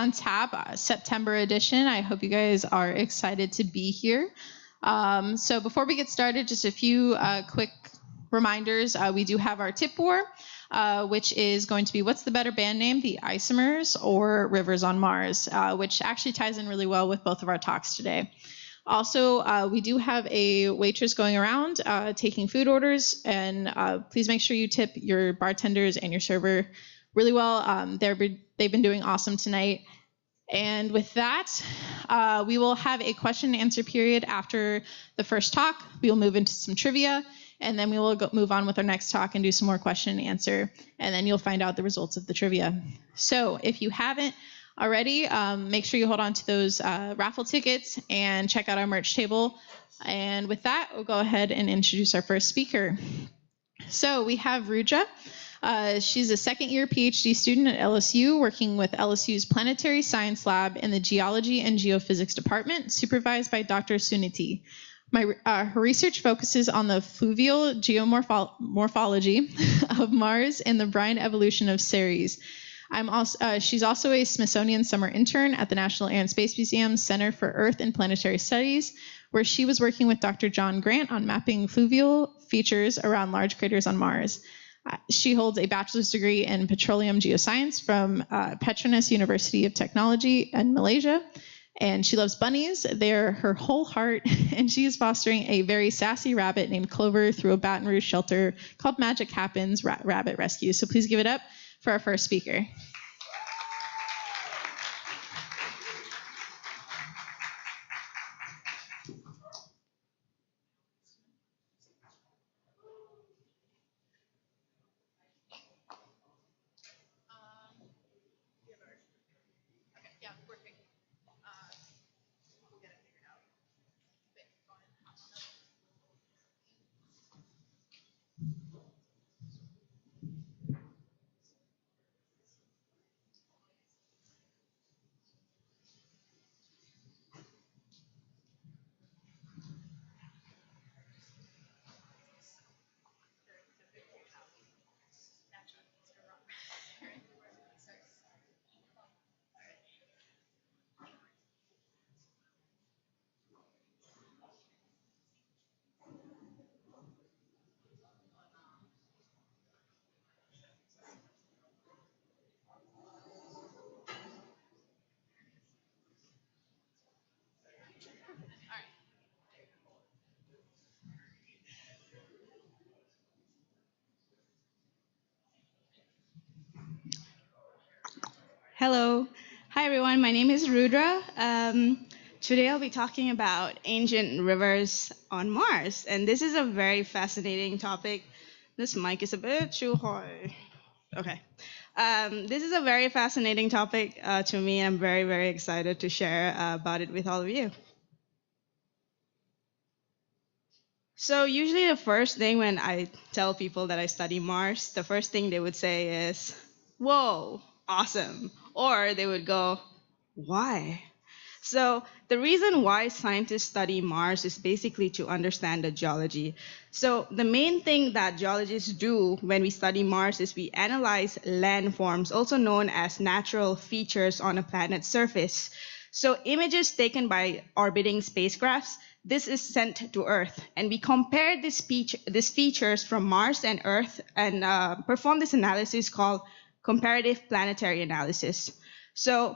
on Tap, September edition. I hope you guys are excited to be here. So before we get started, just a few quick reminders. We do have our tip war, which is going to be what's the better band name, the Isomers or Rivers on Mars, which actually ties in really well with both of our talks today. Also, we do have a waitress going around taking food orders, and please make sure you tip your bartenders and your server really well. They've been doing awesome tonight. And with that, we will have a question and answer period after the first talk. We will move into some trivia, and then we will move on with our next talk and do some more question and answer, and then you'll find out the results of the trivia. So if you haven't already, make sure you hold on to those raffle tickets and check out our merch table. And with that, we'll go ahead and introduce our first speaker. So we have Roodra. She's a second-year PhD student at LSU, working with LSU's Planetary Science Lab in the Geology and Geophysics Department, supervised by Dr. Suniti. Her research focuses on the fluvial geomorphology of Mars and the brine evolution of Ceres. She's also a Smithsonian summer intern at the National Air and Space Museum's Center for Earth and Planetary Studies, where she was working with Dr. John Grant on mapping fluvial features around large craters on Mars. She holds a bachelor's degree in petroleum geoscience from Petronas University of Technology in Malaysia, and she loves bunnies. They're her whole heart, and she is fostering a very sassy rabbit named Clover through a Baton Rouge shelter called Magic Happens Rabbit Rescue. So please give it up for our first speaker. Hello. Hi, everyone. My name is Roodra. Today I'll be talking about ancient rivers on Mars. And this is a very fascinating topic. This mic is a bit too high. Okay. This is a very fascinating topic to me. I'm very, very excited to share about it with all of you. So usually the first thing when I tell people that I study Mars, the first thing they would say is, whoa, awesome. Or they would go, why? So the reason why scientists study Mars is basically to understand the geology. So the main thing that geologists do when we study Mars is we analyze landforms, also known as natural features on a planet's surface. So images taken by orbiting spacecrafts, this is sent to Earth. And we compare these features from Mars and Earth and perform this analysis called comparative planetary analysis. So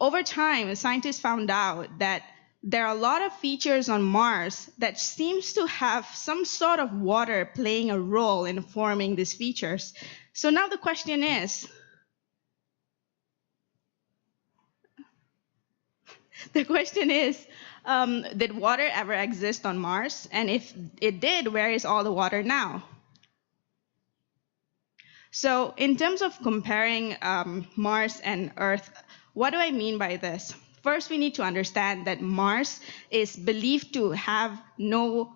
over time, scientists found out that there are a lot of features on Mars that seems to have some sort of water playing a role in forming these features. So now the question is, did water ever exist on Mars? And if it did, where is all the water now? So in terms of comparing Mars and Earth, what do I mean by this? First, we need to understand that Mars is believed to have no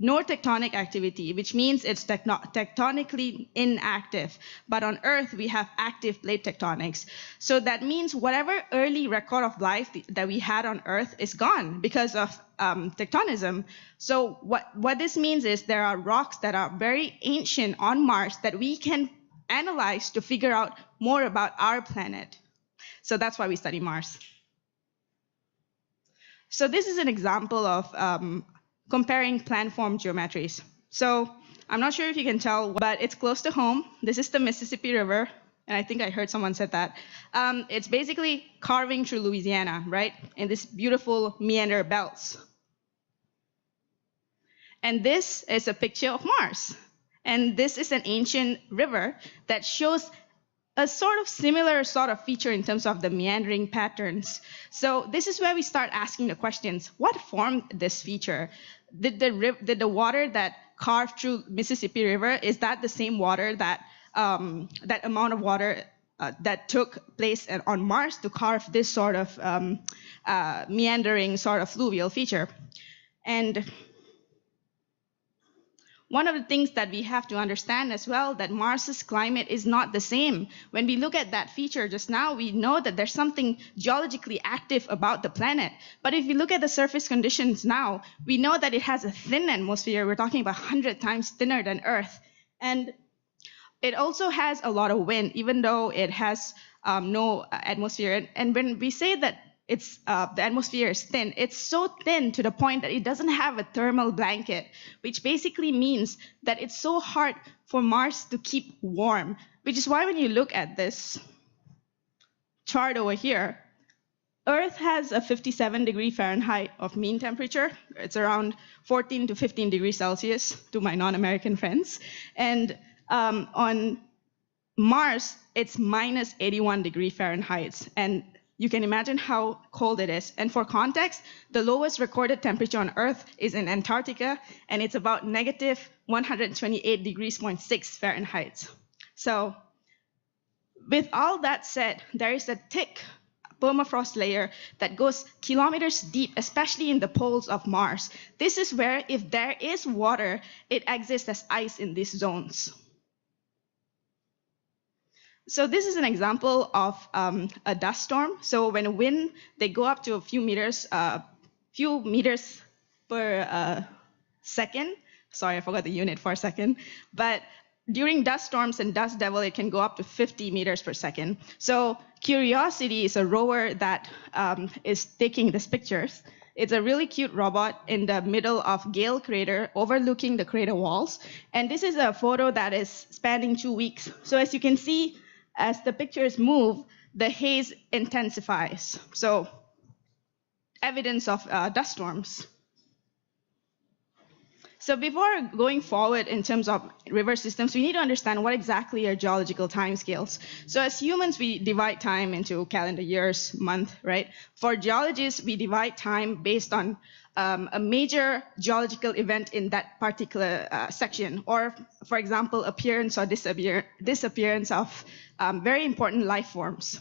tectonic activity, which means it's tectonically inactive. But on Earth, we have active plate tectonics. So that means whatever early record of life that we had on Earth is gone because of tectonism. So what this means is there are rocks that are very ancient on Mars that we can analyze to figure out more about our planet. So that's why we study Mars. So this is an example of comparing planform geometries. So I'm not sure if you can tell, but it's close to home. This is the Mississippi River, and I think I heard someone said that. It's basically carving through Louisiana, right? In this beautiful meander belts. And this is a picture of Mars. And this is an ancient river that shows a sort of similar sort of feature in terms of the meandering patterns. So this is where we start asking the questions: what formed this feature? Did the water that carved through Mississippi River, is that the same water that that amount of water that took place on Mars to carve this sort of meandering sort of fluvial feature? And one of the things that we have to understand as well, that Mars's climate is not the same. When we look at that feature just now, we know that there's something geologically active about the planet. But if we look at the surface conditions now, we know that it has a thin atmosphere. We're talking about 100 times thinner than Earth. And it also has a lot of wind, even though it has no atmosphere. And when we say that it's the atmosphere is thin, it's so thin to the point that it doesn't have a thermal blanket, which basically means that it's so hard for Mars to keep warm, which is why when you look at this chart over here, Earth has a 57 degree Fahrenheit of mean temperature. It's around 14 to 15 degrees Celsius to my non-American friends. And on Mars, it's minus 81 degree Fahrenheit. And you can imagine how cold it is. And for context, the lowest recorded temperature on Earth is in Antarctica, and it's about negative 128 degrees 0.6 Fahrenheit. So with all that said, there is a thick permafrost layer that goes kilometers deep, especially in the poles of Mars. This is where, if there is water, it exists as ice in these zones. So this is an example of a dust storm. So when a wind, they go up to a few meters per second. Sorry, I forgot the unit for a second. But during dust storms and dust devil, it can go up to 50 meters per second. So Curiosity is a rover that is taking these pictures. It's a really cute robot in the middle of Gale crater, overlooking the crater walls. And this is a photo that is spanning 2 weeks. So as you can see, as the pictures move, the haze intensifies. So evidence of dust storms. So before going forward in terms of river systems, we need to understand what exactly are geological timescales. So as humans, we divide time into calendar years, month, right? For geologists, we divide time based on a major geological event in that particular section, or for example, appearance or disappearance of very important life forms.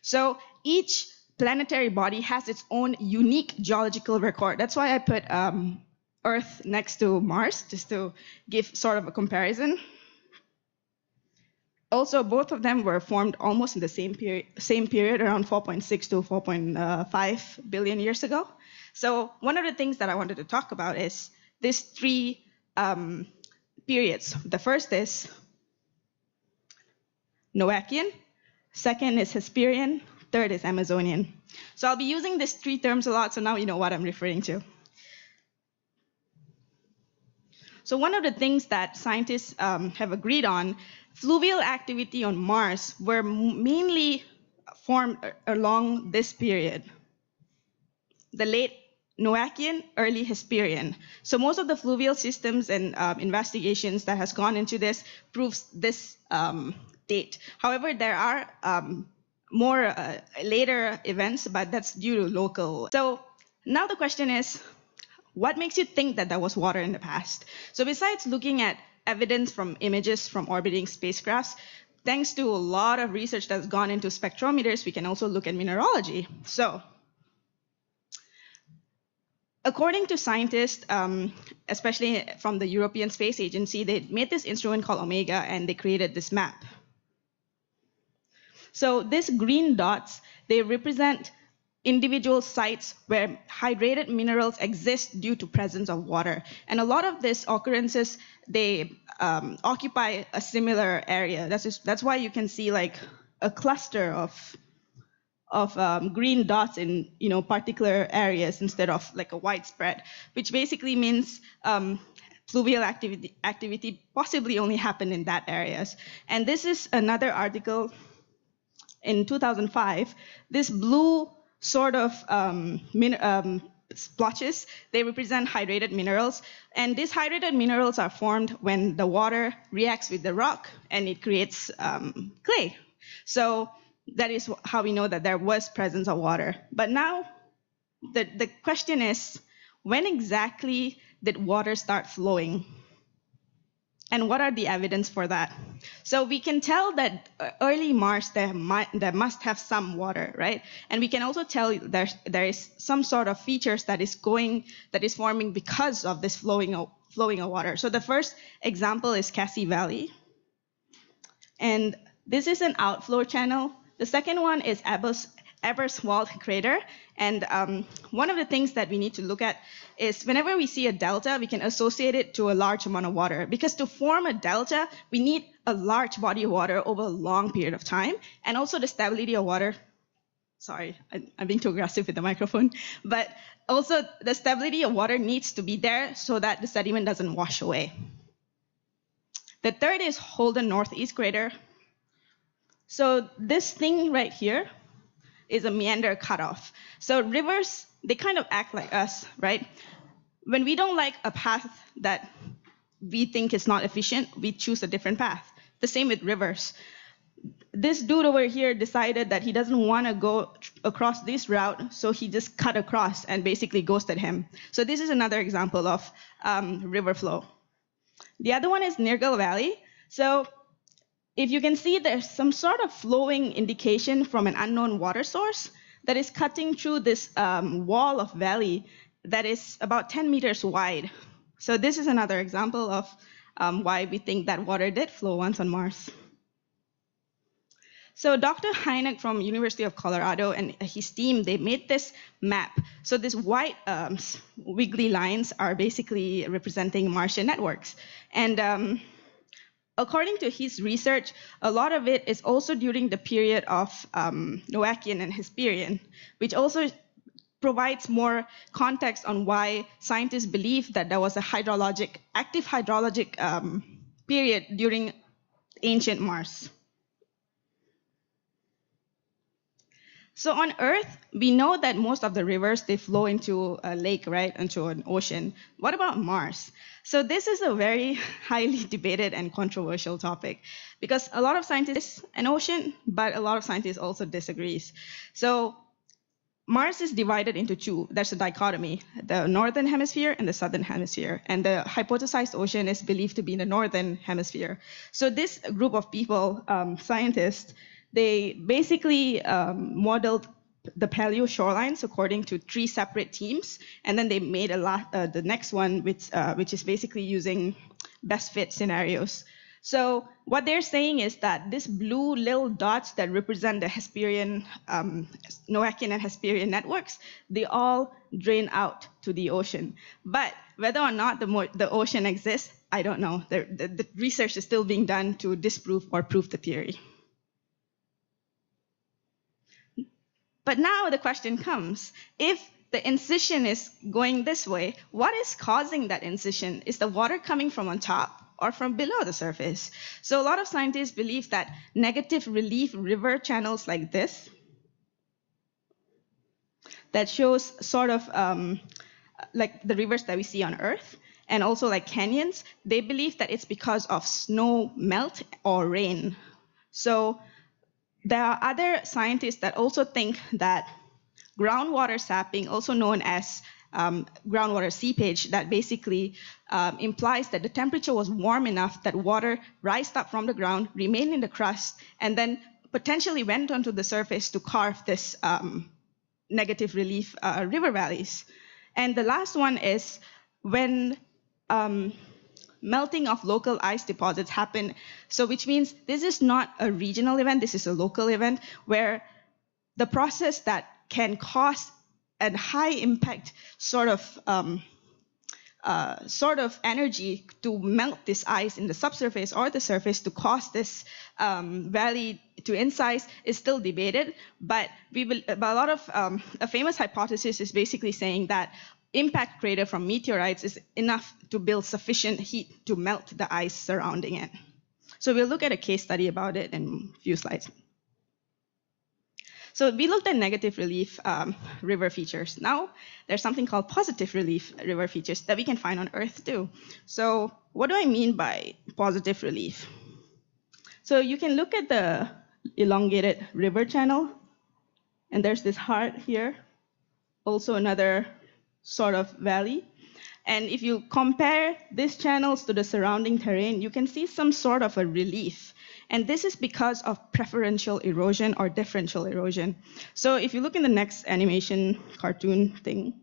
So each planetary body has its own unique geological record. That's why I put Earth next to Mars, just to give sort of a comparison. Also, both of them were formed almost in the same period, around 4.6 to 4.5 billion years ago. So one of the things that I wanted to talk about is these three periods. The first is Noachian, second is Hesperian, third is Amazonian. So I'll be using these three terms a lot, so now you know what I'm referring to. So one of the things that scientists have agreed on, fluvial activity on Mars were mainly formed along this period, the late Noachian, early Hesperian. So most of the fluvial systems and investigations that has gone into this proves this date. However, there are more later events, but that's due to local. So now the question is, what makes you think that there was water in the past? So besides looking at evidence from images from orbiting spacecrafts, thanks to a lot of research that's gone into spectrometers, we can also look at mineralogy. So according to scientists, especially from the European Space Agency, they made this instrument called Omega, and they created this map. So these green dots, they represent individual sites where hydrated minerals exist due to presence of water. And a lot of these occurrences, they occupy a similar area. That's why you can see like a cluster of green dots in particular areas instead of like a widespread, which basically means fluvial activity possibly only happened in that areas. And this is another article in 2005. This blue sort of splotches, they represent hydrated minerals. And these hydrated minerals are formed when the water reacts with the rock and it creates clay. So that is how we know that there was presence of water. But now the question is, when exactly did water start flowing? And what are the evidence for that? So we can tell that early Mars, there must have some water, right? And we can also tell there is some sort of features that is forming because of this flowing of water. So the first example is Cassie Valley. And this is an outflow channel. The second one is Eberswald crater. And one of the things that we need to look at is whenever we see a delta, we can associate it to a large amount of water. Because to form a delta, we need a large body of water over a long period of time. And also the stability of water. Sorry, I'm being too aggressive with the microphone. But also the stability of water needs to be there so that the sediment doesn't wash away. The third is Holden Northeast crater. So this thing right here is a meander cutoff. So rivers, they kind of act like us, right? When we don't like a path that we think is not efficient, we choose a different path. The same with rivers. This dude over here decided that he doesn't want to go across this route, so he just cut across and basically ghosted him. So this is another example of river flow. The other one is Nirgal Valley. So if you can see, there's some sort of flowing indication from an unknown water source that is cutting through this wall of valley that is about 10 meters wide. So this is another example of why we think that water did flow once on Mars. So Dr. Hynek from University of Colorado and his team, they made this map. So these white wiggly lines are basically representing Martian networks. And according to his research, a lot of it is also during the period of Noachian and Hesperian, which also provides more context on why scientists believe that there was a active hydrologic period during ancient Mars. So on Earth, we know that most of the rivers, they flow into a lake, right, into an ocean. What about Mars? So this is a very highly debated and controversial topic because a lot of scientists an ocean, but a lot of scientists also disagrees. So Mars is divided into two. There's a dichotomy, the northern hemisphere and the southern hemisphere. And the hypothesized ocean is believed to be in the northern hemisphere. So this group of people, scientists, they basically modeled the paleo shorelines according to 3 separate teams, and then they made the next one, which is basically using best fit scenarios. So what they're saying is that this blue little dots that represent the Hesperian, Noachian and Hesperian networks, they all drain out to the ocean. But whether or not the ocean exists, I don't know. The research is still being done to disprove or prove the theory. But now the question comes, if the incision is going this way, what is causing that incision? Is the water coming from on top or from below the surface? So a lot of scientists believe that negative relief river channels like this, that shows sort of like the rivers that we see on Earth, and also like canyons, they believe that it's because of snow melt or rain. So there are other scientists that also think that groundwater sapping, also known as groundwater seepage, that basically implies that the temperature was warm enough that water rised up from the ground, remained in the crust, and then potentially went onto the surface to carve this negative relief river valleys. And the last one is when melting of local ice deposits happen. So which means this is not a regional event, this is a local event where the process that can cause a high impact sort of sort of energy to melt this ice in the subsurface or the surface to cause this valley to incise is still debated. But a famous hypothesis is basically saying that impact crater from meteorites is enough to build sufficient heat to melt the ice surrounding it. So we'll look at a case study about it in a few slides. So we looked at negative relief river features. Now there's something called positive relief river features that we can find on Earth too. So what do I mean by positive relief? So you can look at the elongated river channel, and there's this heart here, also another sort of valley. And if you compare these channels to the surrounding terrain, you can see some sort of a relief. And this is because of preferential erosion or differential erosion. So if you look in the next animation cartoon thing,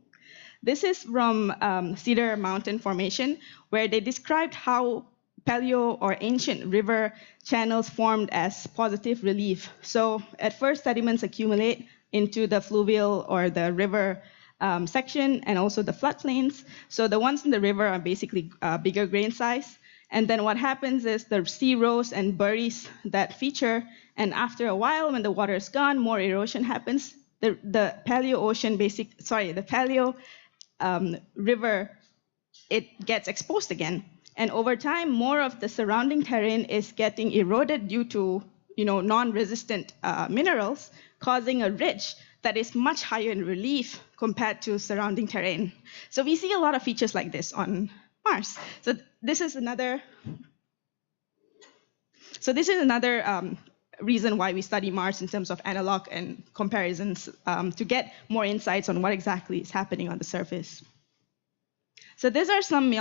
this is from Cedar Mountain Formation, where they described how paleo or ancient river channels formed as positive relief. So at first, sediments accumulate into the fluvial or the river section and also the floodplains. So the ones in the river are basically bigger grain size. And then what happens is the sea rose and buries that feature. And after a while, when the water is gone, more erosion happens. The paleo river, it gets exposed again. And over time, more of the surrounding terrain is getting eroded due to non-resistant minerals, causing a ridge that is much higher in relief compared to surrounding terrain. So we see a lot of features like this on Mars. So this is another reason why we study Mars in terms of analog and comparisons to get more insights on what exactly is happening on the surface. So these are some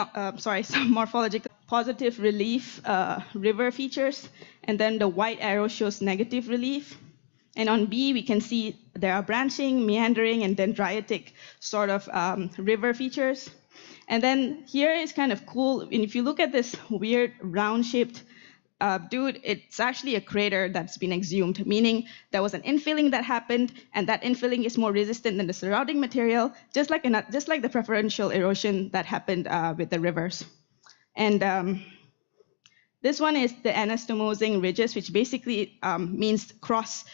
morphological positive relief river features, and then the white arrow shows negative relief. And on B, we can see there are branching, meandering, and dendritic sort of river features. And then here is kind of cool. And if you look at this weird round-shaped dude, it's actually a crater that's been exhumed, meaning there was an infilling that happened, and that infilling is more resistant than the surrounding material, just like the preferential erosion that happened with the rivers. And this one is the anastomosing ridges, which basically means cross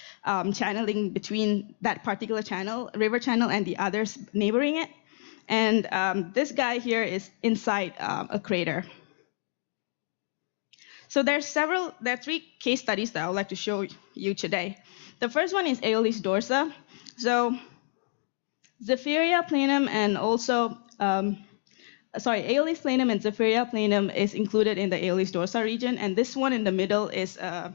channeling between that particular river channel, and the others neighboring it. And this guy here is inside a crater. So there are 3 case studies that I would like to show you today. The first one is Aeolis dorsa. So Zephyria planum and also, Aeolis planum and Zephyria planum is included in the Aeolis dorsa region, and this one in the middle is a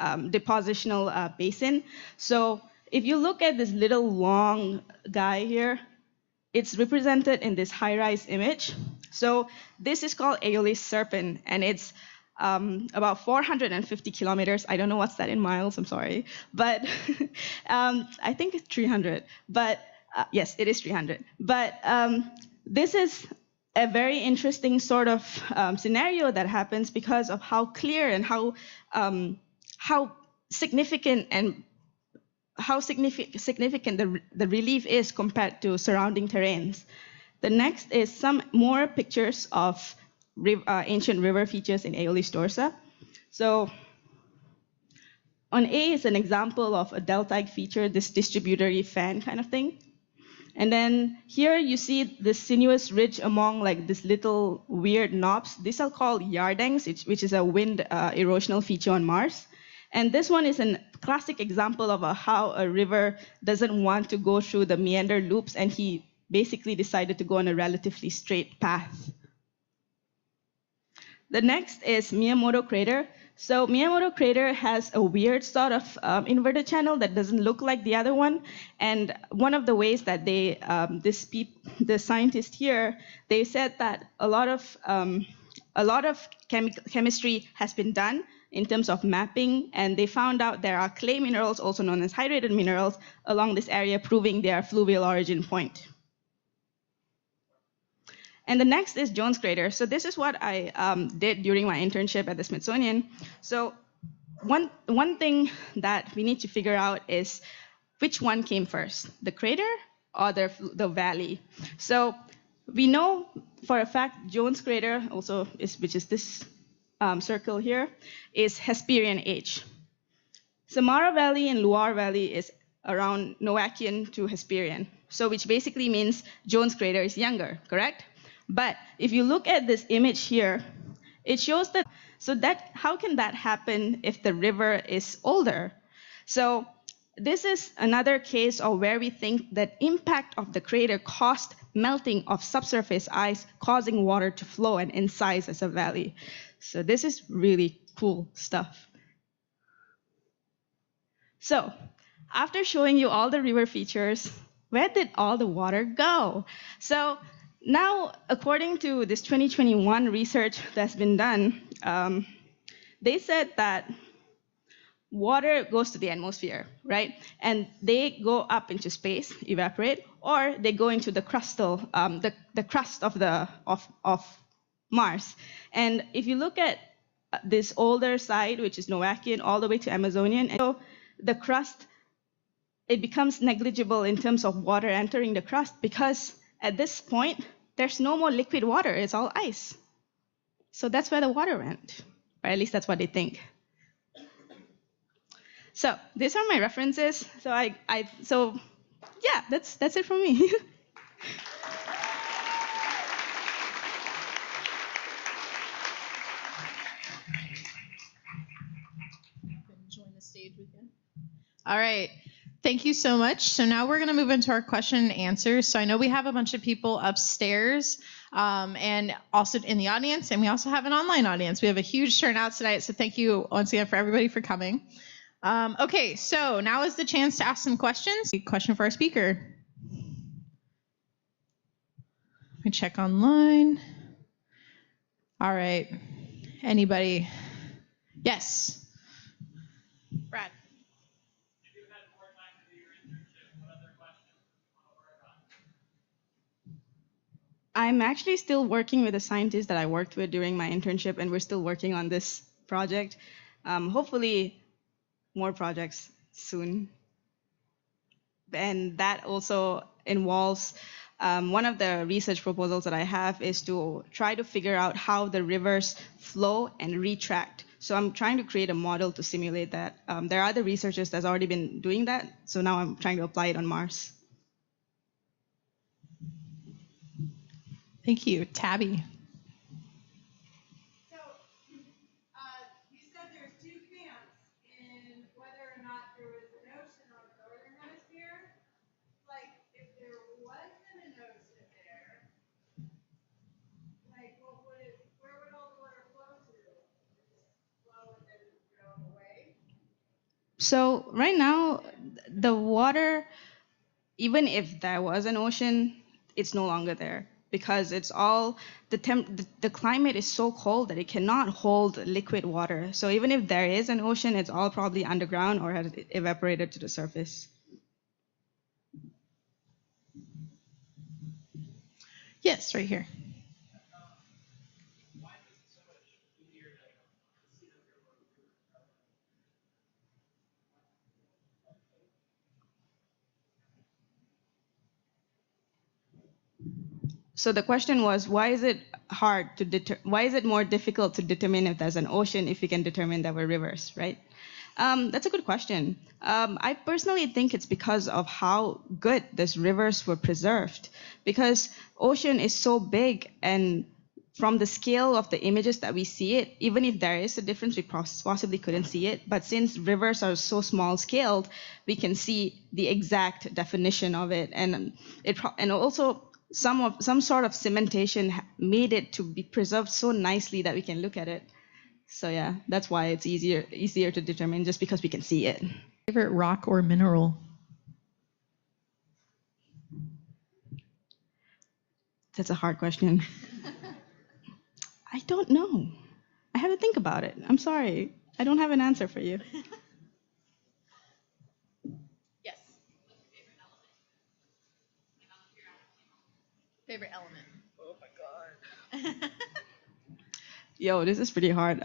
depositional basin. So if you look at this little long guy here, it's represented in this high-rise image. So this is called Aeolis serpent, and it's about 450 kilometers. I don't know what's that in miles, I'm sorry. But I think it's 300. But yes, it is 300. But this is a very interesting sort of scenario that happens because of how clear and how significant the relief is compared to surrounding terrains. The next is some more pictures of ancient river features in Aeolis dorsa. So on A is an example of a deltaic feature, this distributory fan kind of thing. And then here you see this sinuous ridge among like this little weird knobs. These are called yardangs, which is a wind erosional feature on Mars. And this one is a classic example of how a river doesn't want to go through the meander loops, and he basically decided to go on a relatively straight path. The next is Miyamoto crater. So Miyamoto crater has a weird sort of inverted channel that doesn't look like the other one. And one of the ways that the scientists here, they said that a lot of chemistry has been done in terms of mapping, and they found out there are clay minerals, also known as hydrated minerals, along this area, proving their fluvial origin point. And the next is Jones crater. So this is what I did during my internship at the Smithsonian. So one thing that we need to figure out is which one came first, the crater or the valley. So We know for a fact Jones crater also which is this circle here, is Hesperian age. Samara Valley and Loire Valley is around Noachian to Hesperian, so which basically means Jones crater is younger, correct? But if you look at this image here, it shows that, how can that happen if the river is older? So this is another case of where we think that impact of the crater caused melting of subsurface ice, causing water to flow and incise as a valley. So this is really cool stuff. So after showing you all the river features, where did all the water go? So now, according to this 2021 research that's been done, they said that water goes to the atmosphere, right? And they go up into space, evaporate, or they go into the crustal, the crust of Mars. And if you look at this older side, which is Noachian, all the way to Amazonian, and so the crust, it becomes negligible in terms of water entering the crust, because at this point, there's no more liquid water, it's all ice. So that's where the water went, or at least that's what they think. So these are my references. So yeah, that's it from me. Join the stage with you. All right. Thank you so much. So now we're going to move into our question and answers. So I know we have a bunch of people upstairs and also in the audience, and we also have an online audience. We have a huge turnout tonight, so thank you once again for everybody for coming. Okay, so now is the chance to ask some questions. Question for our speaker. Let me check online. All right. Anybody? Yes. Brad. I'm actually still working with a scientist that I worked with during my internship, and we're still working on this project. Hopefully, more projects soon. And that also involves, one of the research proposals that I have is to try to figure out how the rivers flow and retract. So I'm trying to create a model to simulate that. There are other researchers that's already been doing that, so now I'm trying to apply it on Mars. Thank you. Tabby. So, you said there's two camps in whether or not there was an ocean on the northern hemisphere. Like, if there wasn't an ocean there, like, where would all the water flow to? Just flow and then go away? So right now, the water, even if there was an ocean, it's no longer there, because it's all the climate is so cold that it cannot hold liquid water. So even if there is an ocean, it's all probably underground or has evaporated to the surface. Yes, right here. So the question was, why is it why is it more difficult to determine if there's an ocean if we can determine there were rivers, right? That's a good question. I personally think it's because of how good these rivers were preserved, because ocean is so big, and from the scale of the images that we see it, even if there is a difference, we possibly couldn't see it. But since rivers are so small scaled, we can see the exact definition of it, and also some sort of cementation made it to be preserved so nicely that we can look at it. So yeah, that's why it's easier to determine, just because we can see it. Favorite rock or mineral? That's a hard question. I don't know. I have to think about it. I'm sorry. I don't have an answer for you. Yes. Favorite element? Oh my god. Yo, this is pretty hard.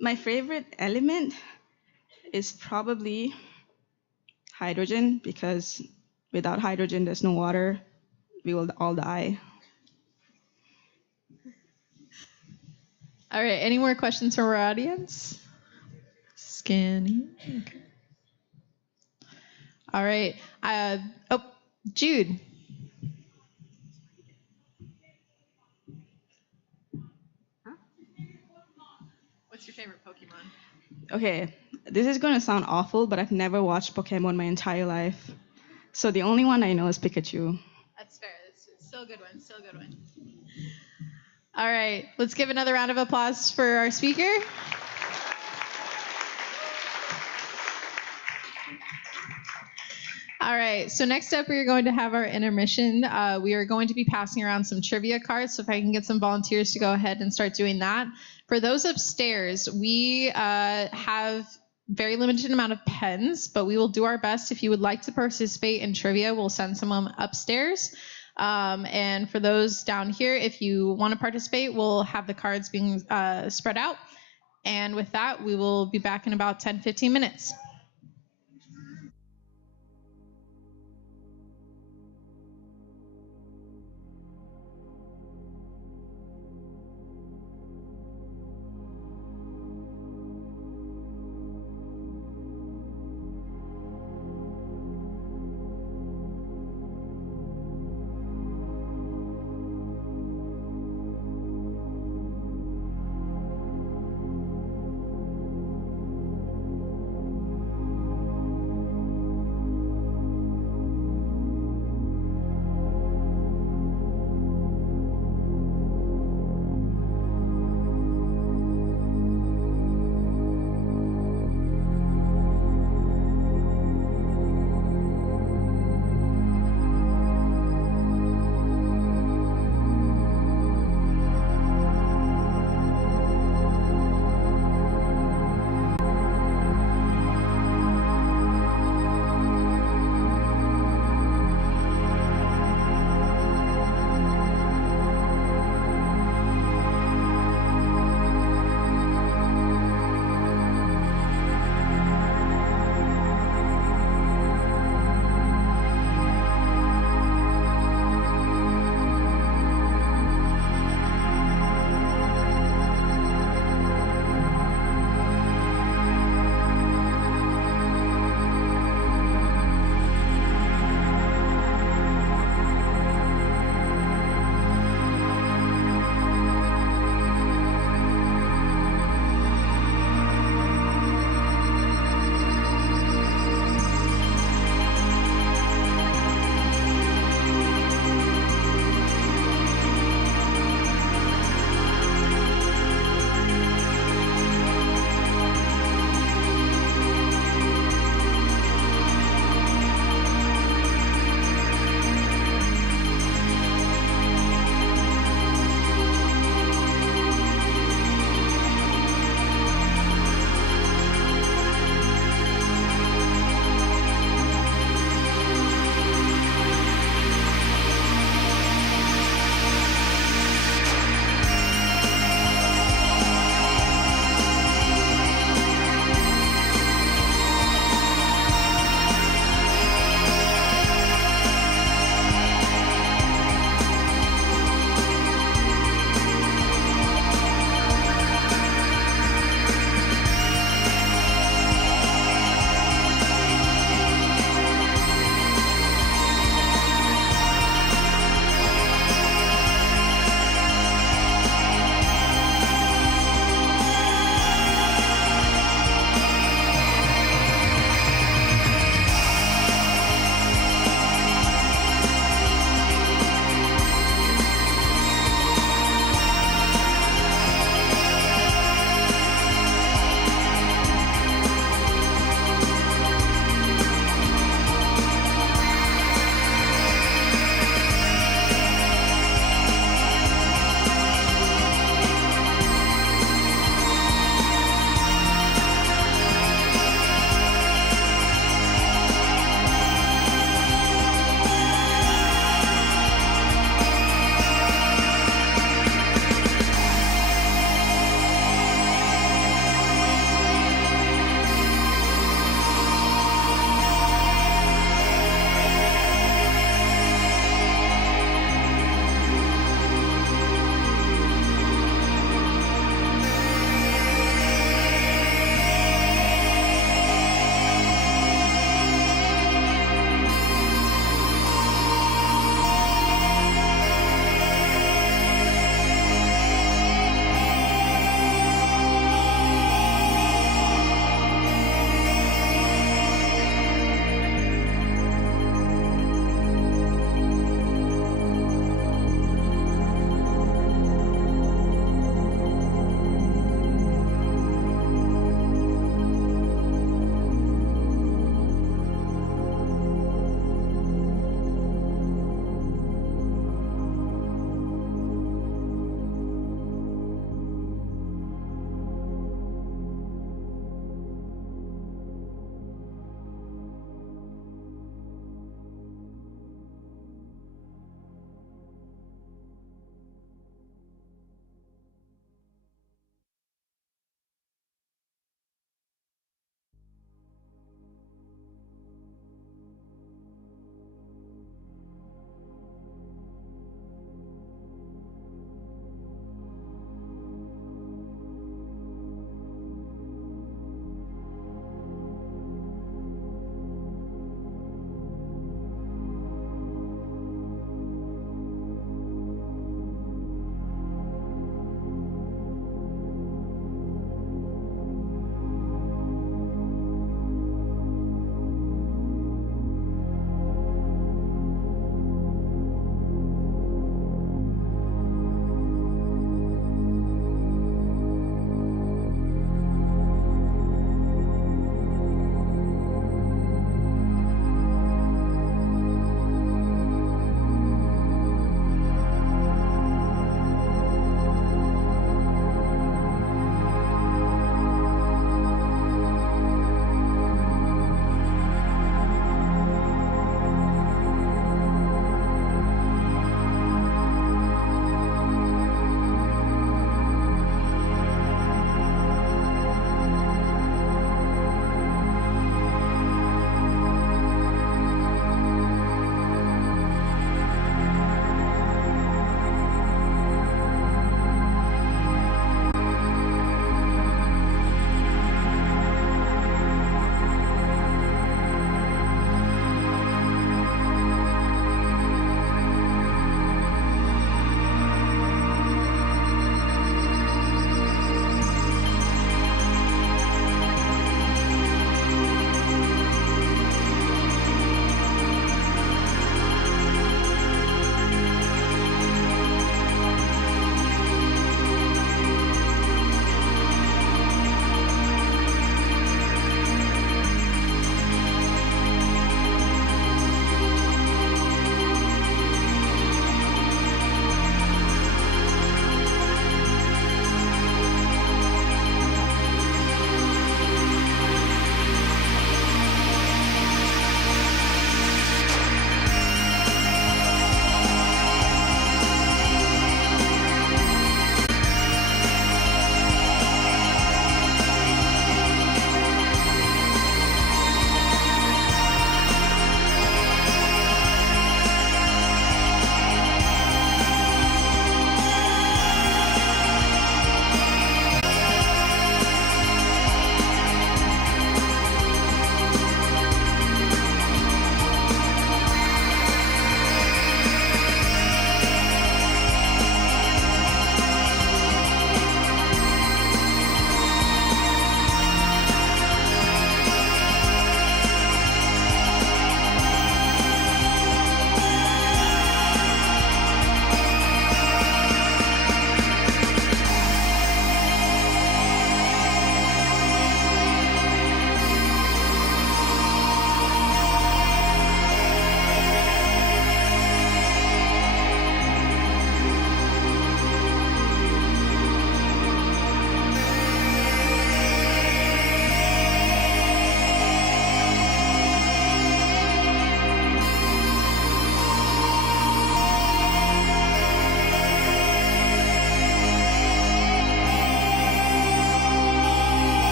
My favorite element is probably hydrogen, because without hydrogen, there's no water. we will all die. All right, any more questions from our audience? Scanning. Okay. All right. Oh, Jude. What's your favorite Pokemon? Okay, this is gonna sound awful, but I've never watched Pokemon my entire life. So the only one I know is Pikachu. That's fair. It's still a good one. Still a good one. All right. Let's give another round of applause for our speaker. All right, so next up we are going to have our intermission. We are going to be passing around some trivia cards, so if I can get some volunteers to go ahead and start doing that. For those upstairs, we have very limited amount of pens, but we will do our best. If you would like to participate in trivia, we'll send someone upstairs. And for those down here, if you want to participate, we'll have the cards being spread out. And with that, we will be back in about 10-15 minutes.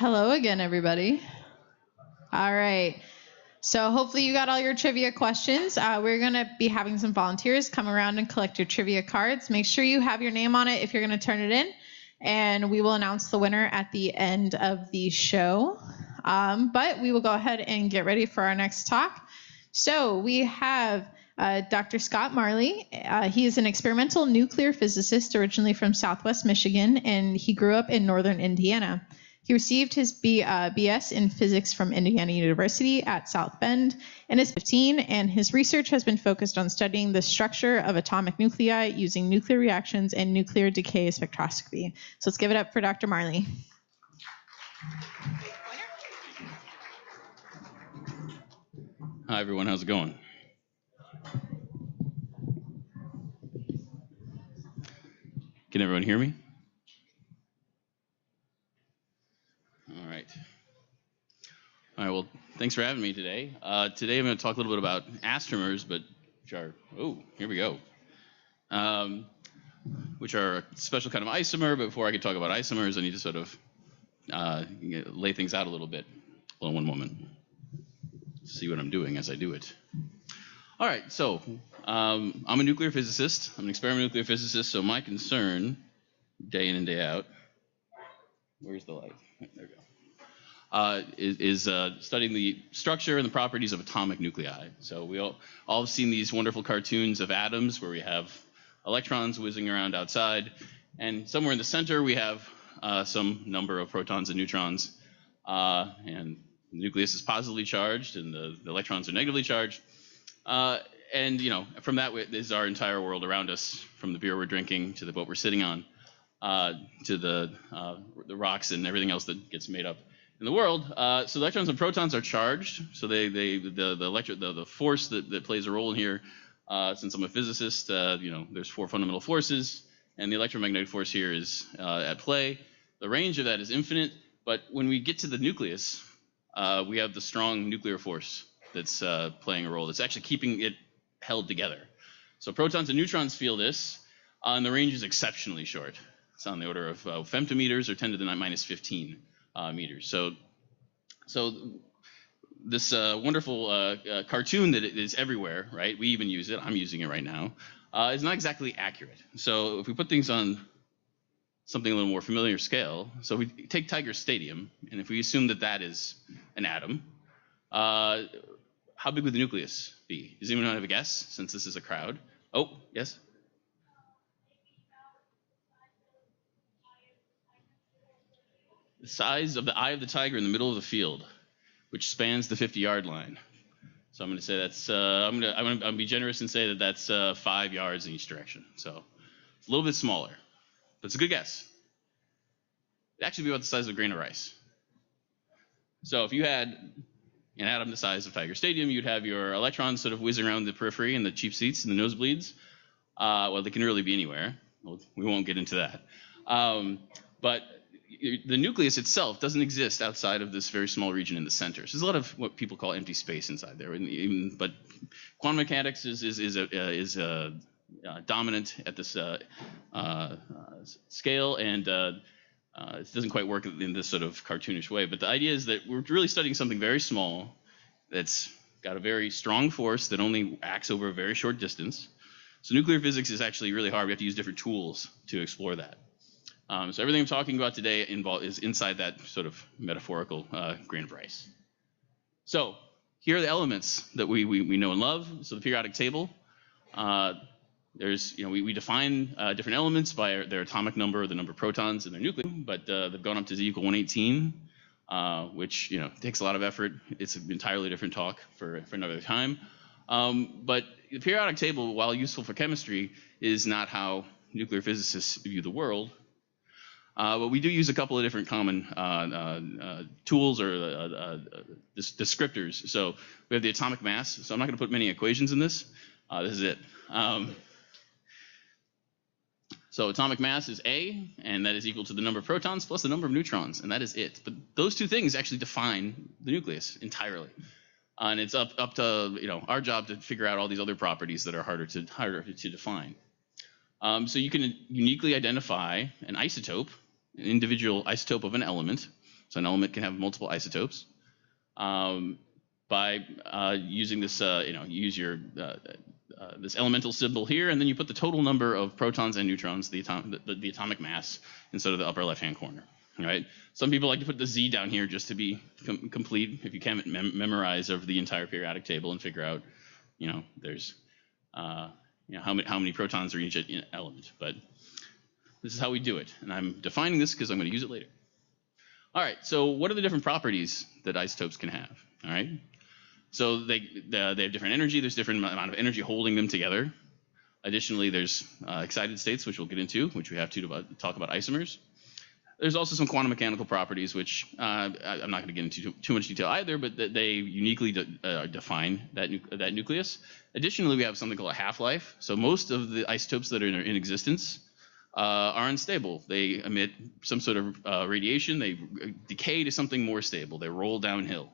Hello again, everybody. All right. So hopefully you got all your trivia questions. We're going to be having some volunteers come around and collect your trivia cards. Make sure you have your name on it if you're going to turn it in. And we will announce the winner at the end of the show. But we will go ahead and get ready for our next talk. So we have Dr. Scott Marley. He is an experimental nuclear physicist originally from Southwest Michigan, and he grew up in northern Indiana. He received his BS in physics from Indiana University at South Bend and is 15, and his research has been focused on studying the structure of atomic nuclei using nuclear reactions and nuclear decay spectroscopy. So let's give it up for Dr. Marley. Hi, everyone. How's it going? Can everyone hear me? All right. All right, well, thanks for having me today. Today I'm going to talk a little bit about astromers, here we go, which are a special kind of isomer. But before I can talk about isomers, I need to sort of lay things out a little bit. Hold on one moment. See what I'm doing as I do it. All right, so I'm a nuclear physicist. I'm an experimental nuclear physicist, so my concern, day in and day out, where's the light? There we go. Is studying the structure and the properties of atomic nuclei. So we all have seen these wonderful cartoons of atoms where we have electrons whizzing around outside, and somewhere in the center we have some number of protons and neutrons, and the nucleus is positively charged and the electrons are negatively charged. And from that is our entire world around us, from the beer we're drinking to the boat we're sitting on, to the rocks and everything else that gets made up in the world. So electrons and protons are charged. So the force that plays a role in here. Since I'm a physicist, there's 4 fundamental forces, and the electromagnetic force here is at play. The range of that is infinite, but when we get to the nucleus, we have the strong nuclear force that's playing a role. That's actually keeping it held together. So protons and neutrons feel this, and the range is exceptionally short. It's on the order of femtometers or 10 to the minus 15 meters. So this wonderful cartoon that is everywhere, right? We even use it. I'm using it right now. Is not exactly accurate. So if we put things on something a little more familiar scale, so we take Tiger Stadium, and if we assume that that is an atom, how big would the nucleus be? Does anyone have a guess, since this is a crowd? Oh, yes? The size of the eye of the tiger in the middle of the field, which spans the 50-yard line. So I'm going to say that's, I'm going to be generous and say that that's 5 yards in each direction. So it's a little bit smaller, but it's a good guess. It'd actually be about the size of a grain of rice. So if you had an atom the size of Tiger Stadium, you'd have your electrons sort of whizzing around the periphery and the cheap seats and the nosebleeds. Well, they can really be anywhere. Well, we won't get into that. But the nucleus itself doesn't exist outside of this very small region in the center. So there's a lot of what people call empty space inside there. But quantum mechanics is dominant at this scale, and it doesn't quite work in this sort of cartoonish way. But the idea is that we're really studying something very small that's got a very strong force that only acts over a very short distance. So nuclear physics is actually really hard. We have to use different tools to explore that. So everything I'm talking about today is inside that sort of metaphorical grain of rice. So here are the elements that we know and love. So the periodic table. We define different elements by their atomic number, or the number of protons in their nucleus, but they've gone up to z = 118, which takes a lot of effort. It's an entirely different talk for another time. But the periodic table, while useful for chemistry, is not how nuclear physicists view the world. But we do use a couple of different common tools or descriptors. So we have the atomic mass. So I'm not going to put many equations in this. This is it. So atomic mass is A, and that is equal to the number of protons plus the number of neutrons, and that is it. But those two things actually define the nucleus entirely. And it's up to our job to figure out all these other properties that are harder to define. So you can uniquely identify an isotope, an individual isotope of an element, So an element can have multiple isotopes. By using this, you use your this elemental symbol here, and then you put the total number of protons and neutrons, the atomic mass, instead of the upper left-hand corner. Right? Some people like to put the Z down here just to be complete. If you can't memorize over the entire periodic table and figure out, there's, how many protons are in each element. But this is how we do it, and I'm defining this because I'm going to use it later. All right. So what are the different properties that isotopes can have? All right. So they have different energy. There's different amount of energy holding them together. Additionally, there's excited states, which we'll get into, which we have to talk about isomers. There's also some quantum mechanical properties, which I'm not going to get into too much detail either, but they uniquely define that nucleus. Additionally, we have something called a half-life. So most of the isotopes that are in existence are unstable. They emit some sort of radiation. They decay to something more stable. They roll downhill,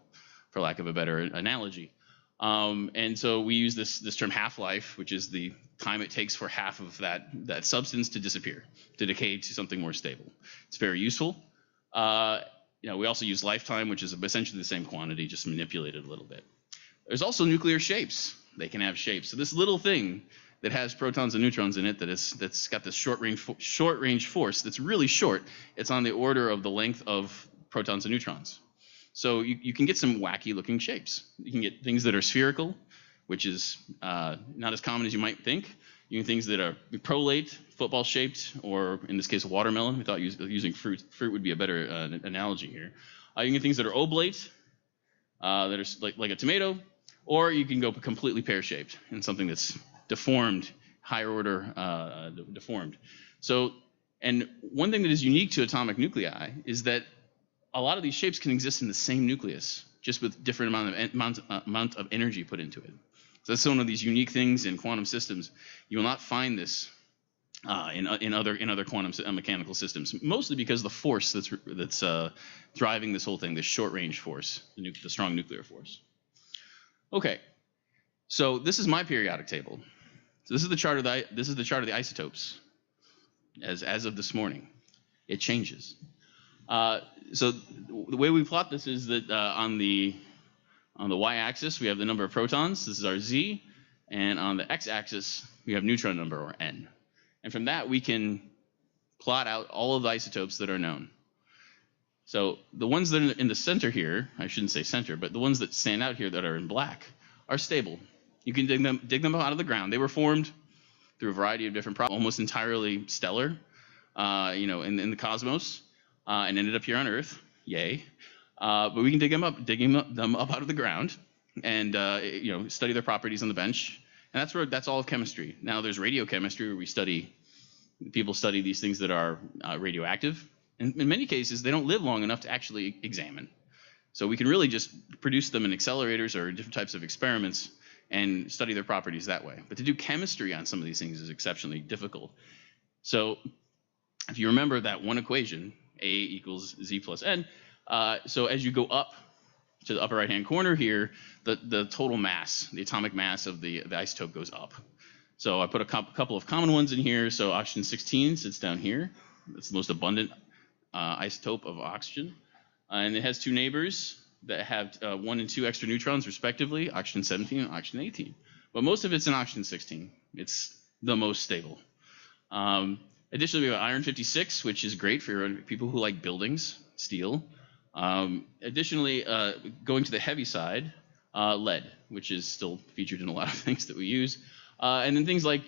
for lack of a better analogy. And so we use this term half-life, which is the time it takes for half of that substance to disappear, to decay to something more stable. It's very useful. We also use lifetime, which is essentially the same quantity, just manipulated a little bit. There's also nuclear shapes. They can have shapes. So this little thing that has protons and neutrons in it that's got this short range force that's really short. It's on the order of the length of protons and neutrons. So you can get some wacky looking shapes. You can get things that are spherical, which is not as common as you might think. You can things that are prolate, football shaped, or in this case a watermelon. We thought using fruit would be a better analogy here. You can get things that are oblate, that are like a tomato, or you can go completely pear shaped in something that's deformed, higher order deformed. So, and one thing that is unique to atomic nuclei is that a lot of these shapes can exist in the same nucleus, just with different amount of energy put into it. So that's one of these unique things in quantum systems. You will not find this in other quantum mechanical systems, mostly because the force that's driving this whole thing, this short-range force, the strong nuclear force. Okay, so this is my periodic table. So this is the chart of the isotopes as of this morning. It changes. So the way we plot this is that on the y-axis we have the number of protons. This is our Z, and on the x-axis we have neutron number, or N. And from that we can plot out all of the isotopes that are known. So the ones that are in the center here, I shouldn't say center, but the ones that stand out here that are in black are stable. You can dig them out of the ground. They were formed through a variety of different processes, almost entirely stellar, in the cosmos, and ended up here on Earth. Yay! But we can dig them up out of the ground, and study their properties on the bench. And that's all of chemistry. Now there's radiochemistry, where people study these things that are radioactive. And in many cases, they don't live long enough to actually examine. So we can really just produce them in accelerators or different types of experiments and study their properties that way. But to do chemistry on some of these things is exceptionally difficult. So if you remember that one equation, A equals Z plus N, so as you go up to the upper right-hand corner here, the total mass, the atomic mass of the isotope goes up. So I put a couple of common ones in here. So oxygen 16 sits down here. That's the most abundant isotope of oxygen. And it has two neighbors that have 1 and 2 extra neutrons, respectively, oxygen 17 and oxygen 18. But most of it's in oxygen 16. It's the most stable. Additionally, we have iron 56, which is great for people who like buildings, steel. Additionally, going to the heavy side, lead, which is still featured in a lot of things that we use. And then things like,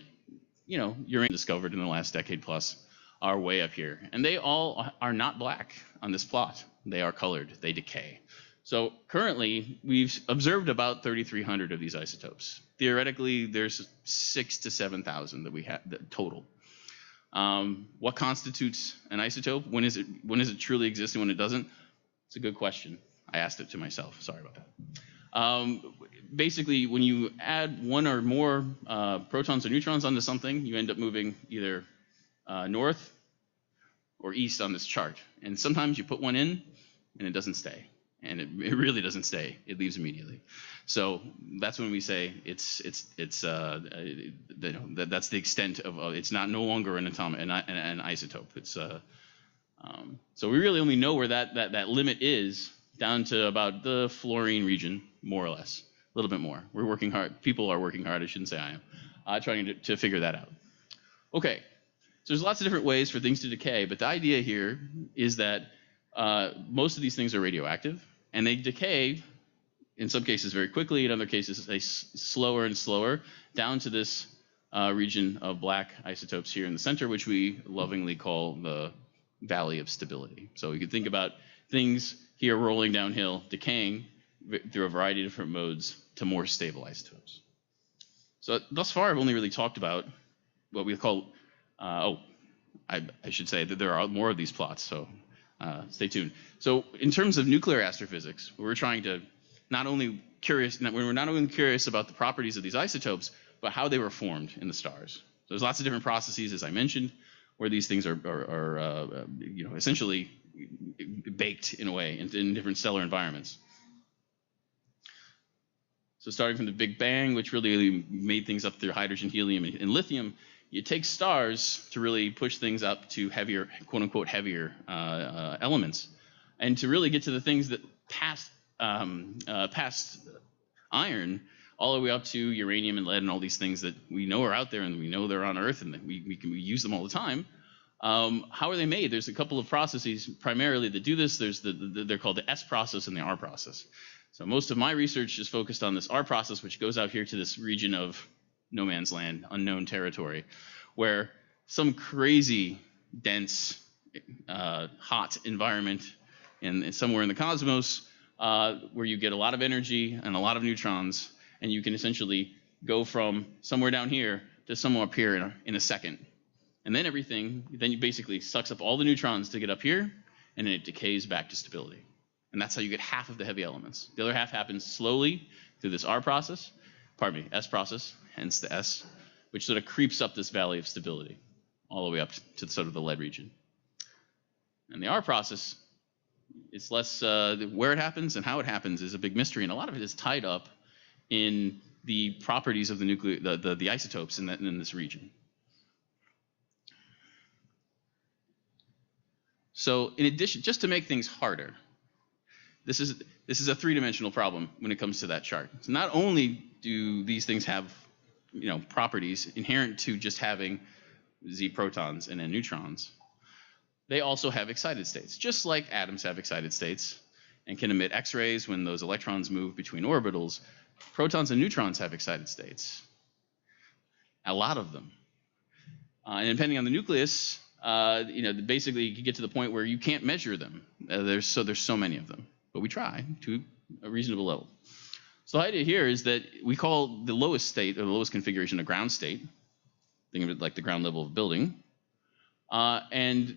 uranium discovered in the last decade plus are way up here. And they all are not black on this plot. They are colored. They decay. So currently, we've observed about 3,300 of these isotopes. Theoretically, there's 6,000 to 7,000 that we have total. What constitutes an isotope? When is it truly exist and when it doesn't? It's a good question. I asked it to myself. Sorry about that. Basically, when you add one or more protons or neutrons onto something, you end up moving either north or east on this chart. And sometimes you put one in, and it doesn't stay. And it really doesn't stay. It leaves immediately. So that's when we say that's the extent of it's no longer an isotope. It's So we really only know where that limit is down to about the fluorine region, more or less, a little bit more. We're working hard. People are working hard. I shouldn't say I am, trying to figure that out. Okay, so there's lots of different ways for things to decay, but the idea here is that most of these things are radioactive, and they decay, in some cases very quickly, in other cases they slower and slower, down to this region of black isotopes here in the center, which we lovingly call the valley of stability. So you can think about things here rolling downhill, decaying through a variety of different modes to more stable isotopes. So thus far, I've only really talked about what we call, I should say that there are more of these plots, so stay tuned. So in terms of nuclear astrophysics, we're trying to not only curious about the properties of these isotopes, but how they were formed in the stars. So there's lots of different processes, as I mentioned, where these things are essentially baked in a way in different stellar environments. So starting from the Big Bang, which really made things up through hydrogen, helium, and lithium, you take stars to really push things up to heavier, quote unquote, heavier elements, and to really get to the things that passed iron, all the way up to uranium and lead and all these things that we know are out there and we know they're on Earth and that we use them all the time. How are they made? There's a couple of processes primarily that do this. There's they're called the S process and the R process. So most of my research is focused on this R process, which goes out here to this region of no man's land, unknown territory, where some crazy, dense, hot environment in somewhere in the cosmos, where you get a lot of energy and a lot of neutrons, and you can essentially go from somewhere down here to somewhere up here in a second. And then then you basically sucks up all the neutrons to get up here, and then it decays back to stability. And that's how you get half of the heavy elements. The other half happens slowly through this S process, hence the S, which sort of creeps up this valley of stability all the way up to sort of the lead region. And the R process, it's less where it happens and how it happens is a big mystery, and a lot of it is tied up in the properties of the isotopes in this region. So in addition, just to make things harder, this is a three-dimensional problem when it comes to that chart. So not only do these things have properties inherent to just having Z protons and N neutrons, they also have excited states, just like atoms have excited states and can emit X-rays when those electrons move between orbitals. Protons and neutrons have excited states, a lot of them. And depending on the nucleus, basically you can get to the point where you can't measure them. There's so many of them, but we try to a reasonable level. So the idea here is that we call the lowest state or the lowest configuration a ground state. Think of it like the ground level of a building. And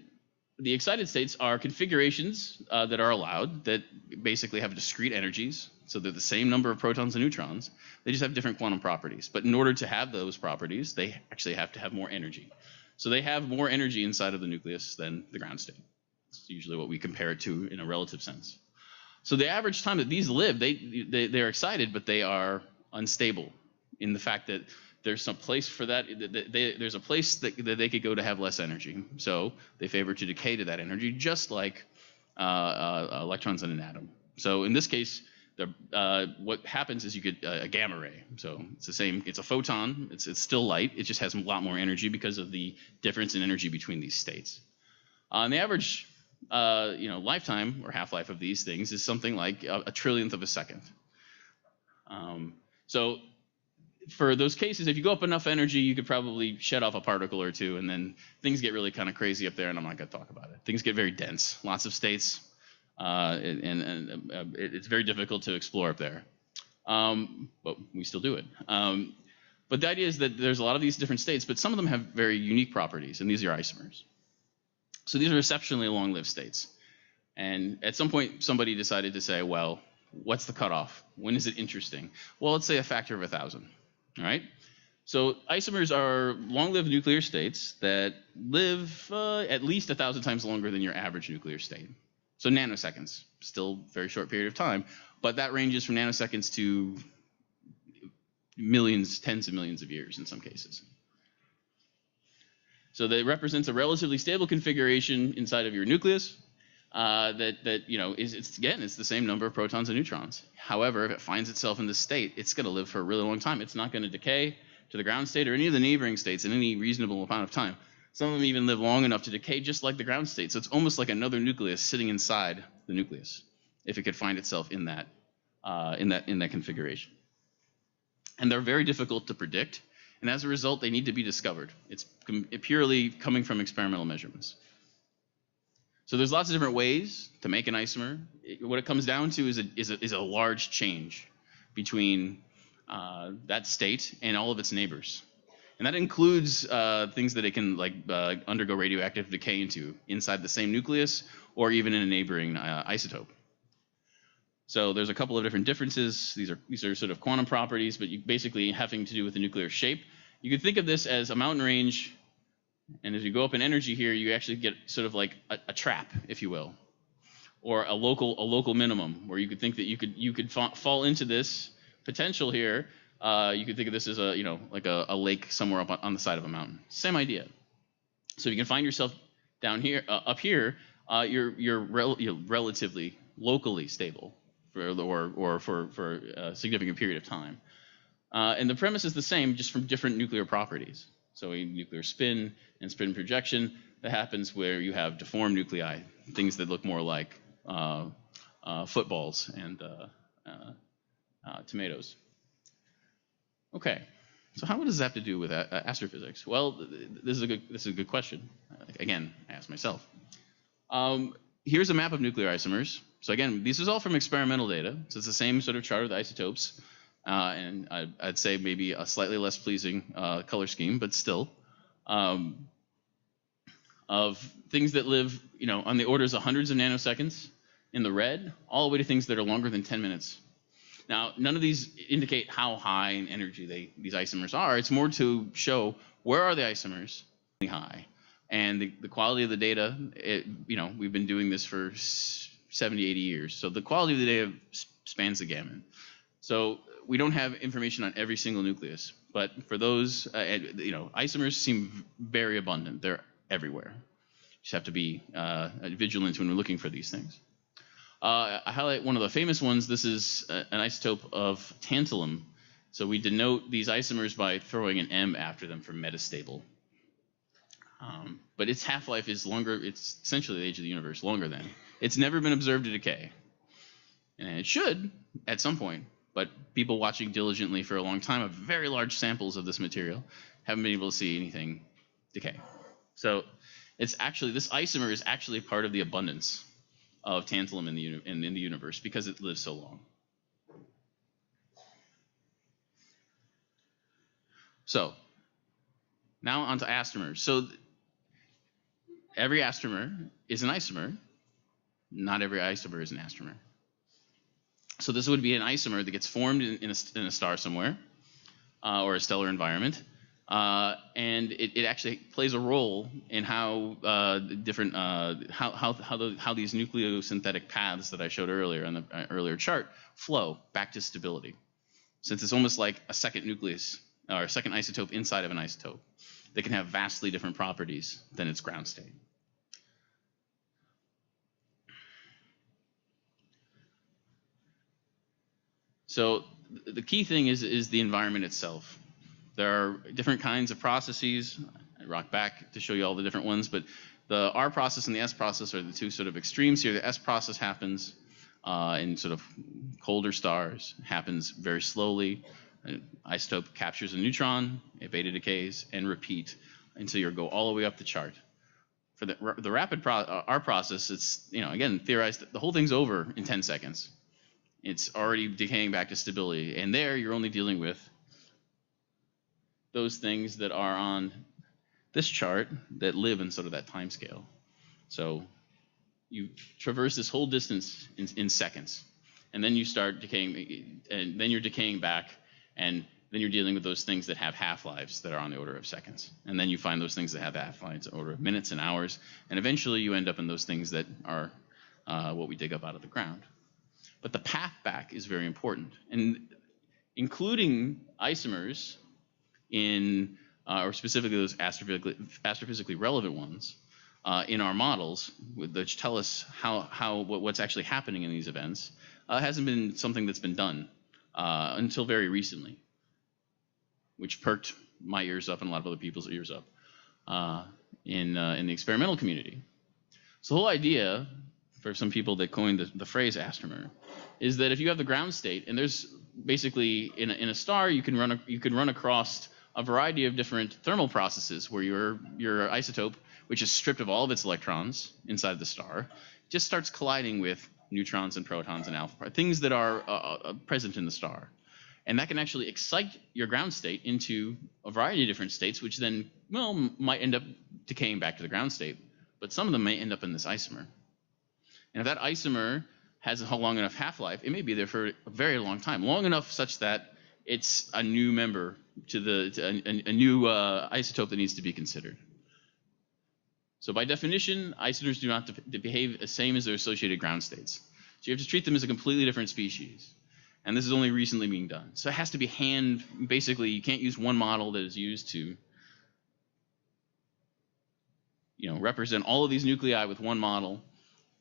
the excited states are configurations that are allowed that basically have discrete energies. So they're the same number of protons and neutrons. They just have different quantum properties. But in order to have those properties, they actually have to have more energy. So they have more energy inside of the nucleus than the ground state. It's usually what we compare it to in a relative sense. So the average time that these live, they're excited, but they are unstable in the fact that there's some place for that. There's a place that they could go to have less energy. So they favor to decay to that energy, just like electrons in an atom. So in this case, what happens is you get a gamma ray. So it's the same. It's a photon. It's still light. It just has a lot more energy because of the difference in energy between these states. And the average lifetime or half-life of these things is something like a trillionth of a second. So for those cases, if you go up enough energy, you could probably shed off a particle or two, and then things get really kind of crazy up there, and I'm not going to talk about it. Things get very dense, lots of states, and it's very difficult to explore up there. But we still do it. But the idea is that there's a lot of these different states, but some of them have very unique properties, and these are isomers. So these are exceptionally long-lived states. And at some point, somebody decided to say, well, what's the cutoff? When is it interesting? Well, let's say a factor of 1,000, all right? So isomers are long-lived nuclear states that live at least 1,000 times longer than your average nuclear state. So nanoseconds, still a very short period of time, but that ranges from nanoseconds to millions, tens of millions of years in some cases. So that represents a relatively stable configuration inside of your nucleus. That you know it's the same number of protons and neutrons. However, if it finds itself in this state, it's going to live for a really long time. It's not going to decay to the ground state or any of the neighboring states in any reasonable amount of time. Some of them even live long enough to decay just like the ground state. So it's almost like another nucleus sitting inside the nucleus, if it could find itself in that configuration. And they're very difficult to predict, and as a result, they need to be discovered. It's purely coming from experimental measurements. So there's lots of different ways to make an isomer. What it comes down to is a large change between that state and all of its neighbors. And that includes things that it can undergo radioactive decay into inside the same nucleus or even in a neighboring isotope. So there's a couple of different differences. These are sort of quantum properties, but basically having to do with the nuclear shape. You could think of this as a mountain range, and as you go up in energy here, you actually get sort of like a trap, if you will, or a local minimum, where you could think that you could fall into this potential here. You could think of this as like a lake somewhere up on the side of a mountain. Same idea. So if you can find yourself down here, up here, you're relatively locally stable for a significant period of time. And the premise is the same, just from different nuclear properties. So a nuclear spin and spin projection that happens where you have deformed nuclei, things that look more like footballs and tomatoes. Okay, so how does that have to do with astrophysics? Well, this is a good question. Again, I asked myself. Here's a map of nuclear isomers. So again, this is all from experimental data. So it's the same sort of chart of the isotopes, and I'd say maybe a slightly less pleasing color scheme, but still, of things that live, on the orders of hundreds of nanoseconds in the red, all the way to things that are longer than 10 minutes. Now, none of these indicate how high in energy these isomers are. It's more to show where are the isomers high. And the quality of the data, we've been doing this for 70, 80 years. So the quality of the data spans the gamut. So we don't have information on every single nucleus. But for those, isomers seem very abundant. They're everywhere. You just have to be vigilant when we're looking for these things. I highlight one of the famous ones. This is an isotope of tantalum. So we denote these isomers by throwing an M after them for metastable. But its half-life is longer. It's essentially the age of the universe, longer than. It's never been observed to decay. And it should at some point. But people watching diligently for a long time of very large samples of this material haven't been able to see anything decay. So it's actually, this isomer is actually part of the abundance of tantalum in the universe because it lives so long. So now onto astromers. So every astromer is an isomer. Not every isomer is an astromer. So this would be an isomer that gets formed in a star somewhere or a stellar environment. And it actually plays a role in how different how these nucleosynthetic paths that I showed earlier on the earlier chart flow back to stability. Since it's almost like a second nucleus or a second isotope inside of an isotope that can have vastly different properties than its ground state. So the key thing is the environment itself. There are different kinds of processes. I rock back to show you all the different ones, but the R process and the S process are the two sort of extremes here. The S process happens in sort of colder stars, happens very slowly. An isotope captures a neutron, it beta decays, and repeat until you go all the way up the chart. For the rapid R process, it's, again, theorized that the whole thing's over in 10 seconds. It's already decaying back to stability. And there, you're only dealing with those things that are on this chart that live in sort of that time scale. So you traverse this whole distance in seconds. And then you start decaying, and then you're decaying back, and then you're dealing with those things that have half-lives that are on the order of seconds. And then you find those things that have half-lives on the order of minutes and hours. And eventually you end up in those things that are what we dig up out of the ground. But the path back is very important. And including isomers in or specifically those astrophysically relevant ones, in our models, which tell us what's actually happening in these events, hasn't been something that's been done until very recently, which perked my ears up and a lot of other people's ears up in the experimental community. So the whole idea, for some people that coined the phrase astromer, is that if you have the ground state, and there's basically in a star, you can run across a variety of different thermal processes where your isotope, which is stripped of all of its electrons inside the star, just starts colliding with neutrons and protons and alpha particles, things that are present in the star. And that can actually excite your ground state into a variety of different states, which then, well, might end up decaying back to the ground state. But some of them may end up in this isomer. And if that isomer has a long enough half-life, it may be there for a very long time, long enough such that it's a new member to a new isotope that needs to be considered. So by definition, isomers do not behave the same as their associated ground states. So you have to treat them as a completely different species. And this is only recently being done. So it has to be basically, you can't use one model that is used to represent all of these nuclei with one model.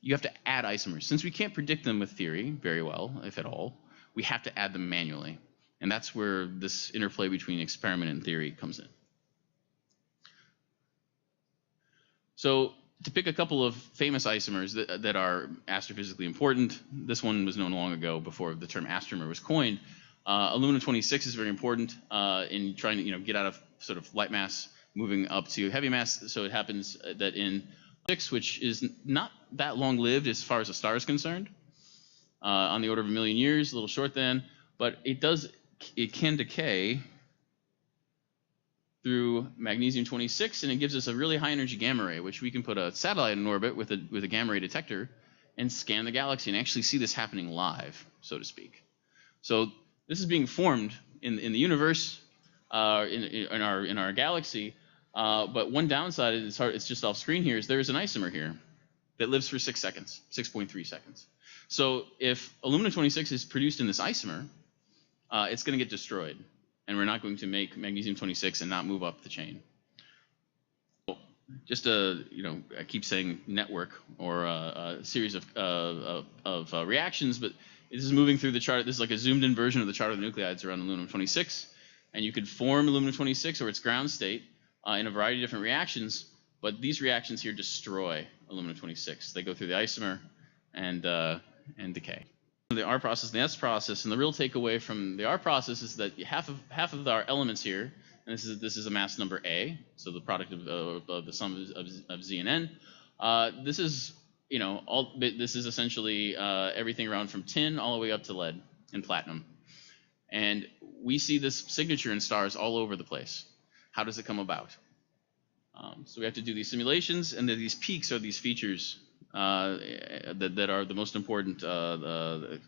You have to add isomers. Since we can't predict them with theory very well, if at all, we have to add them manually. And that's where this interplay between experiment and theory comes in. So to pick a couple of famous isomers that are astrophysically important, this one was known long ago before the term astromer was coined. Aluminum-26 is very important in trying to get out of sort of light mass, moving up to heavy mass. So it happens that in 6, which is not that long-lived as far as a star is concerned, on the order of 1 million years, a little short then, but it can decay through magnesium-26, and it gives us a really high-energy gamma ray, which we can put a satellite in orbit with a gamma ray detector and scan the galaxy and actually see this happening live, so to speak. So this is being formed in the universe, in our galaxy, but one downside, it's just off screen here, is there's an isomer here that lives for 6 seconds, 6.3 seconds. So if aluminum-26 is produced in this isomer, it's going to get destroyed. And we're not going to make magnesium-26 and not move up the chain. Just I keep saying network or a series of reactions, but this is moving through the chart. This is like a zoomed-in version of the chart of the nuclides around aluminum-26. And you could form aluminum-26 or its ground state in a variety of different reactions, but these reactions here destroy aluminum-26. They go through the isomer and decay. The R process and the S process, and the real takeaway from the R process is that half of our elements here, and this is a mass number A, so the product of the sum of Z and N. This is this is essentially everything around from tin all the way up to lead and platinum, and we see this signature in stars all over the place. How does it come about? So we have to do these simulations, and then these peaks are these features that are the most important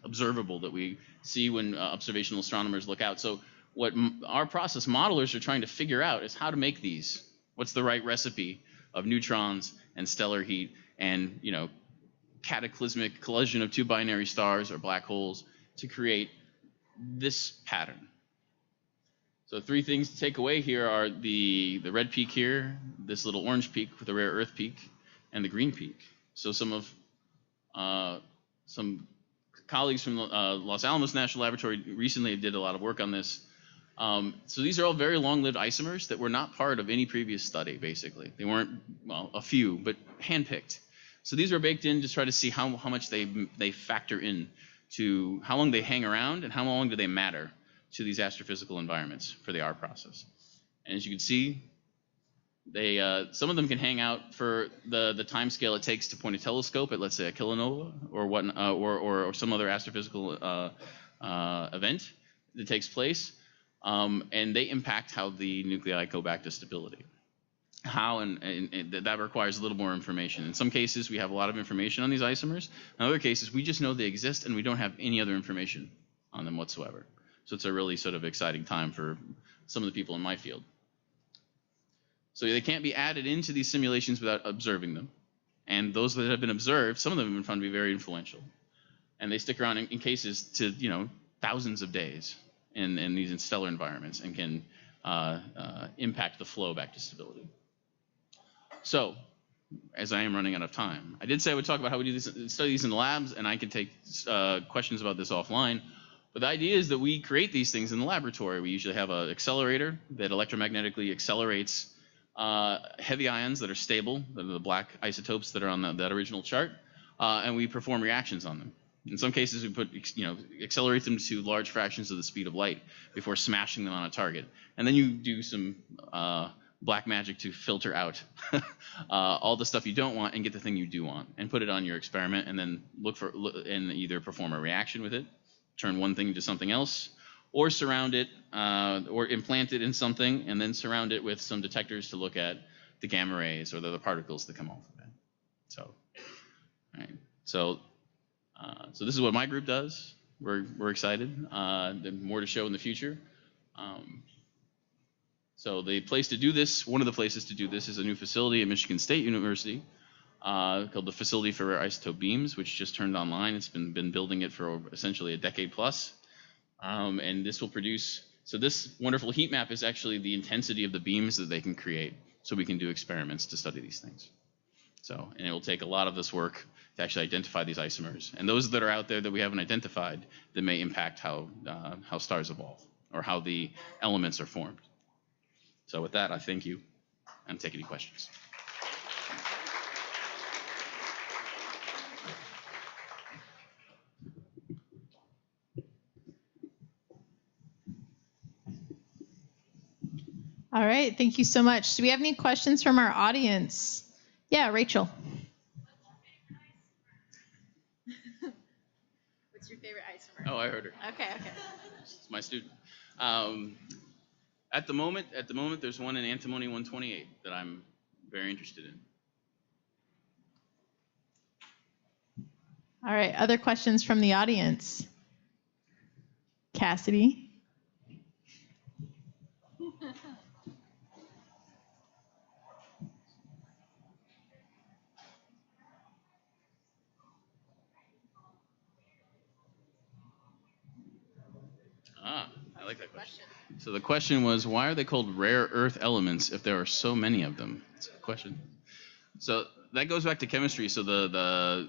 observable that we see when observational astronomers look out. So what our process modelers are trying to figure out is how to make these. What's the right recipe of neutrons and stellar heat and cataclysmic collision of 2 binary stars or black holes to create this pattern. So 3 things to take away here are the red peak here, this little orange peak with the rare earth peak, and the green peak. So some colleagues from Los Alamos National Laboratory recently did a lot of work on this. So these are all very long-lived isomers that were not part of any previous study, basically. They weren't, well, a few, but handpicked. So these were baked in to try to see how much they factor in to how long they hang around and how long do they matter to these astrophysical environments for the R process. And as you can see, some of them can hang out for the time scale it takes to point a telescope at, let's say, a kilonova or some other astrophysical event that takes place, and they impact how the nuclei go back to stability. How and that requires a little more information. In some cases, we have a lot of information on these isomers. In other cases, we just know they exist and we don't have any other information on them whatsoever. So it's a really sort of exciting time for some of the people in my field. So they can't be added into these simulations without observing them. And those that have been observed, some of them have been found to be very influential. And they stick around in cases to, thousands of days in these stellar environments and can impact the flow back to stability. So, as I am running out of time, I did say I would talk about how we do this, study these in the labs, and I can take questions about this offline. But the idea is that we create these things in the laboratory. We usually have an accelerator that electromagnetically accelerates heavy ions that are stable, the black isotopes that are on that original chart, and we perform reactions on them. In some cases, we accelerate them to large fractions of the speed of light before smashing them on a target. And then you do some black magic to filter out all the stuff you don't want and get the thing you do want, and put it on your experiment, and then and either perform a reaction with it, turn one thing into something else, or surround it, or implant it in something, and then surround it with some detectors to look at the gamma rays or the particles that come off of it. So, all right. So this is what my group does. We're excited. More to show in the future. So the place to do this, one of the places to do this, is a new facility at Michigan State University called the Facility for Rare Isotope Beams, which just turned online. It's been building it for essentially a decade plus. And this will produce, so this wonderful heat map is actually the intensity of the beams that they can create, so we can do experiments to study these things. So, and it will take a lot of this work to actually identify these isomers. And those that are out there that we haven't identified that may impact how stars evolve, or how the elements are formed. So with that, I thank you and take any questions. All right, thank you so much. Do we have any questions from our audience? Yeah, Rachel. What's your favorite isomer? Oh, I heard her. Okay. It's my student. At the moment, there's one in antimony 128 that I'm very interested in. All right, other questions from the audience? Cassidy? I like that question. So the question was, why are they called rare earth elements if there are so many of them? That's a question. So that goes back to chemistry. So the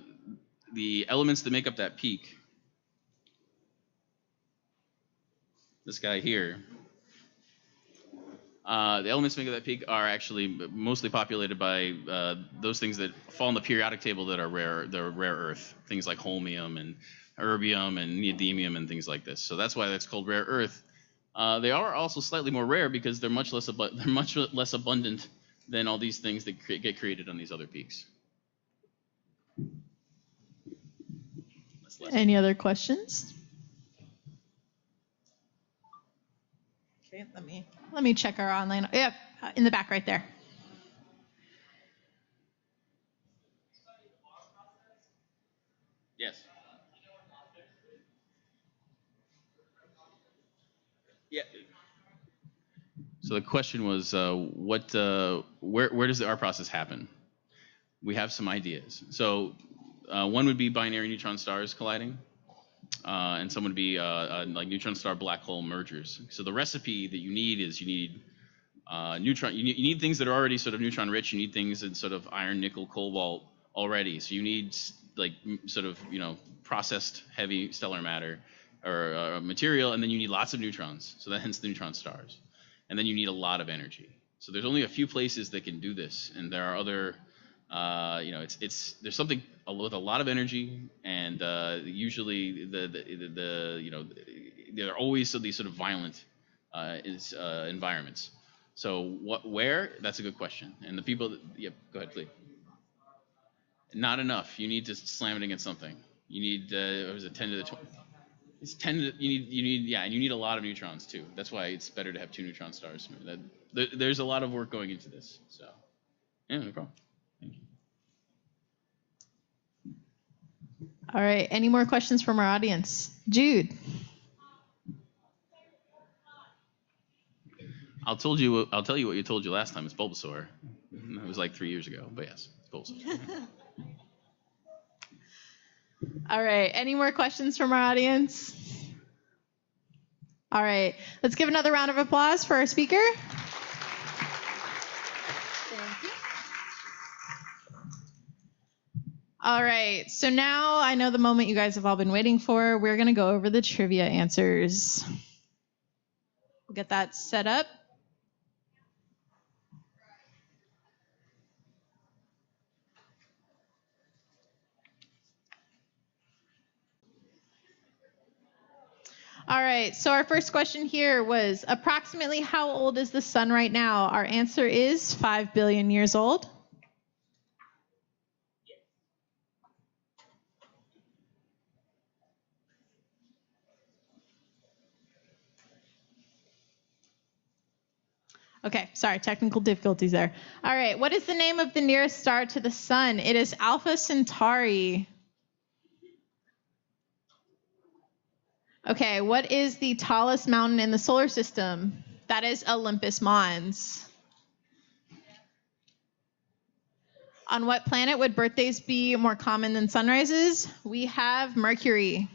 elements that make up that peak, this guy here, the elements that make up that peak are actually mostly populated by those things that fall in the periodic table that are rare. They're rare earth, things like holmium and erbium and neodymium and things like this. So that's why that's called rare earth. They are also slightly more rare because they're much less abundant than all these things that get created on these other peaks. Any other questions? Okay, let me check our online. Yeah, in the back right there. Yes. Yeah. So the question was, where does our process happen? We have some ideas. So one would be binary neutron stars colliding, and some would be like neutron star black hole mergers. So the recipe that you need is you need neutron. You need things that are already sort of neutron rich. You need things in sort of iron, nickel, cobalt already. So you need like sort of processed heavy stellar matter or material, and then you need lots of neutrons. So that hence the neutron stars. And then you need a lot of energy. So there's only a few places that can do this, and there are other, there's something with a lot of energy, and usually there are always these sort of violent environments. So where? That's a good question. And the people, go ahead, please. Not enough. You need to slam it against something. You need, what was it, 10 to the 20? It's 10 to, and you need a lot of neutrons too. That's why it's better to have 2 neutron stars. There's a lot of work going into this. So, yeah, no problem. Thank you. All right. Any more questions from our audience? Jude. I'll tell you what you told you last time. It's Bulbasaur. It was like 3 years ago, but yes, it's Bulbasaur. All right. Any more questions from our audience? All right, let's give another round of applause for our speaker. Thank you. All right, so now I know the moment you guys have all been waiting for. We're going to go over the trivia answers. We'll get that set up. All right, so our first question here was approximately how old is the sun right now? Our answer is 5 billion years old. Okay, sorry, technical difficulties there. All right, what is the name of the nearest star to the sun? It is Alpha Centauri. Okay, what is the tallest mountain in the solar system? That is Olympus Mons. On what planet would birthdays be more common than sunrises? We have Mercury.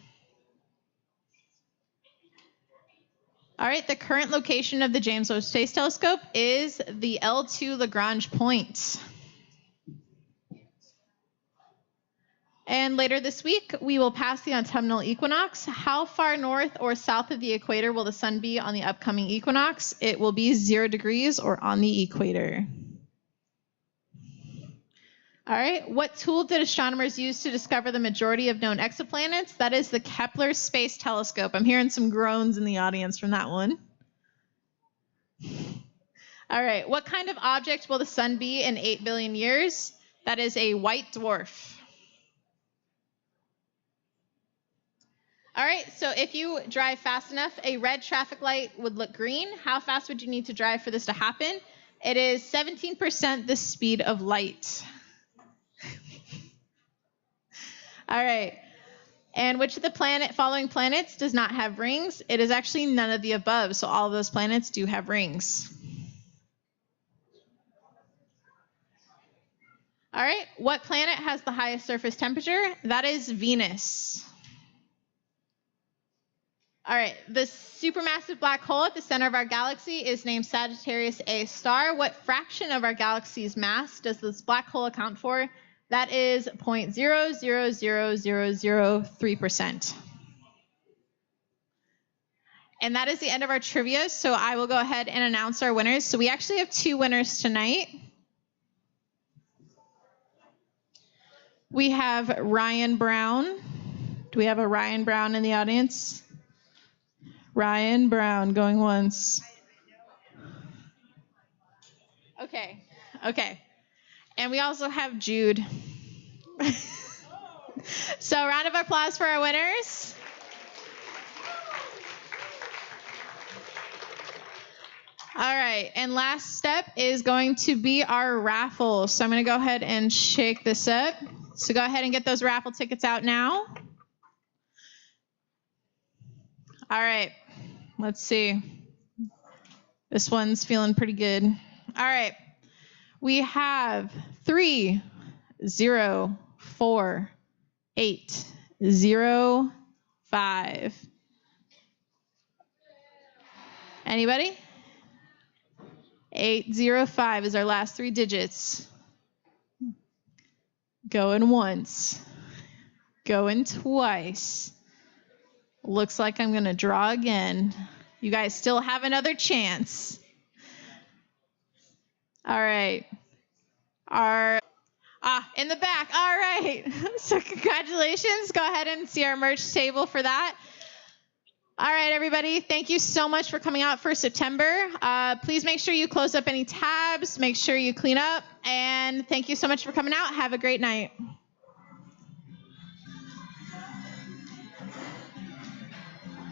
All right, the current location of the James Webb Space Telescope is the L2 Lagrange point. And later this week, we will pass the autumnal equinox. How far north or south of the equator will the sun be on the upcoming equinox? It will be 0 degrees or on the equator. All right, what tool did astronomers use to discover the majority of known exoplanets? That is the Kepler Space Telescope. I'm hearing some groans in the audience from that one. All right, what kind of object will the sun be in 8 billion years? That is a white dwarf. All right, so if you drive fast enough, a red traffic light would look green. How fast would you need to drive for this to happen? It is 17% the speed of light. All right, and which of the following planets does not have rings? It is actually none of the above, so all of those planets do have rings. All right, what planet has the highest surface temperature? That is Venus. All right, the supermassive black hole at the center of our galaxy is named Sagittarius A star. What fraction of our galaxy's mass does this black hole account for? That is 0.00003%. And that is the end of our trivia, so I will go ahead and announce our winners. So we actually have 2 winners tonight. We have Ryan Brown. Do we have a Ryan Brown in the audience? Ryan Brown going once. Okay. And we also have Jude. So round of applause for our winners. All right, and last step is going to be our raffle. So I'm going to go ahead and shake this up. So go ahead and get those raffle tickets out now. All right, let's see. This one's feeling pretty good. All right, we have 3, 0, 4, 8, 0, 5. Anybody? 805 is our last 3 digits. Going once. Going twice. Looks like I'm going to draw again. You guys still have another chance. All right. In the back. All right. So congratulations. Go ahead and see our merch table for that. All right, everybody. Thank you so much for coming out for September. Please make sure you close up any tabs. Make sure you clean up. And thank you so much for coming out. Have a great night.